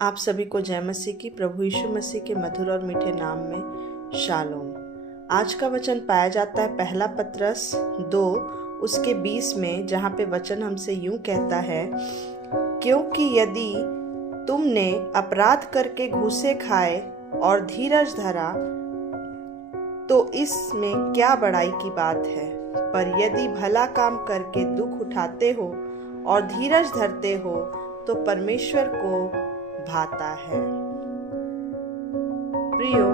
आप सभी को जय मसीह की, प्रभु यीशु मसीह के मधुर और मीठे नाम में शालोम। आज का वचन पाया जाता है पहला पत्रस 2 उसके 20 में, जहाँ पे वचन हमसे यूं कहता है, क्योंकि यदि तुमने अपराध करके घूसे खाए और धीरज धरा तो इसमें क्या बड़ाई की बात है, पर यदि भला काम करके दुख उठाते हो और धीरज धरते हो तो परमेश्वर को भाता है। प्रियो,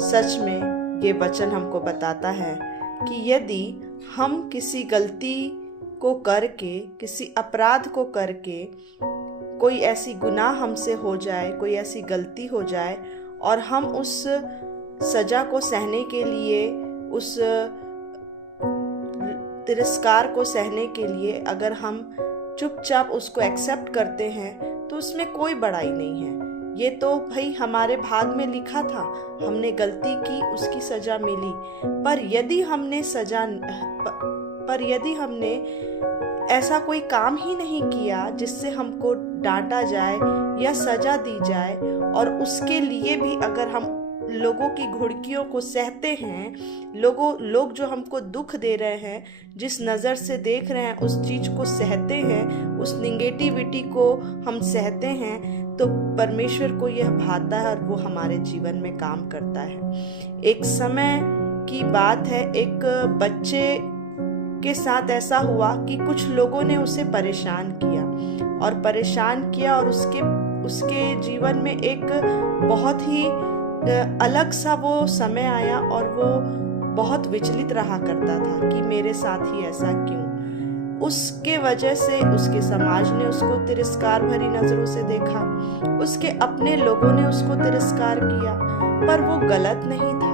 सच में ये वचन हमको बताता है कि यदि हम किसी गलती को करके, किसी अपराध को करके, कोई ऐसी गुनाह हमसे हो जाए, कोई ऐसी गलती हो जाए और हम उस सजा को सहने के लिए, उस तिरस्कार को सहने के लिए अगर हम चुपचाप उसको एक्सेप्ट करते हैं तो उसमें कोई बड़ाई नहीं है। ये तो भाई हमारे भाग में लिखा था, हमने गलती की, उसकी सजा मिली। पर यदि हमने ऐसा कोई काम ही नहीं किया जिससे हमको डांटा जाए या सजा दी जाए, और उसके लिए भी अगर हम लोगों की घुड़कियों को सहते हैं, लोग जो हमको दुख दे रहे हैं, जिस नज़र से देख रहे हैं उस चीज़ को सहते हैं, उस निगेटिविटी को हम सहते हैं, तो परमेश्वर को यह भाता है और वो हमारे जीवन में काम करता है। एक समय की बात है, एक बच्चे के साथ ऐसा हुआ कि कुछ लोगों ने उसे परेशान किया और उसके जीवन में एक बहुत ही अलग सा वो समय आया और वो बहुत विचलित रहा करता था कि मेरे साथ ही ऐसा क्यों। उसके वजह से उसके समाज ने उसको तिरस्कार भरी नजरों से देखा, उसके अपने लोगों ने उसको तिरस्कार किया, पर वो गलत नहीं था।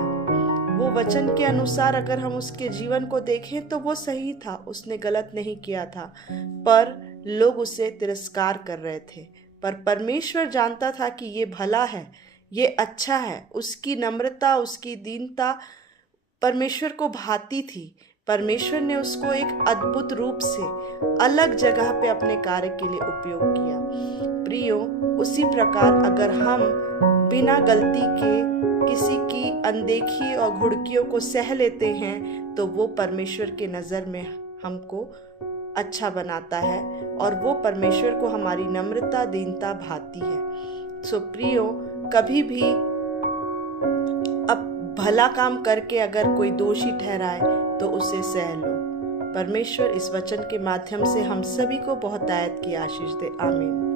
वो वचन के अनुसार अगर हम उसके जीवन को देखें तो वो सही था, उसने गलत नहीं किया था, पर लोग उसे तिरस्कार कर रहे थे। पर परमेश्वर जानता था कि ये भला है, ये अच्छा है। उसकी नम्रता, उसकी दीनता परमेश्वर को भाती थी। परमेश्वर ने उसको एक अद्भुत रूप से अलग जगह पे अपने कार्य के लिए उपयोग किया। प्रियो, उसी प्रकार अगर हम बिना गलती के किसी की अनदेखी और घुड़कियों को सह लेते हैं तो वो परमेश्वर के नज़र में हमको अच्छा बनाता है और वो परमेश्वर को हमारी नम्रता, दीनता भाती है। सो प्रियो, कभी भी अब भला काम करके अगर कोई दोषी ठहराए तो उसे सह लो। परमेश्वर इस वचन के माध्यम से हम सभी को बहुतायत की आशीष दे। आमीन।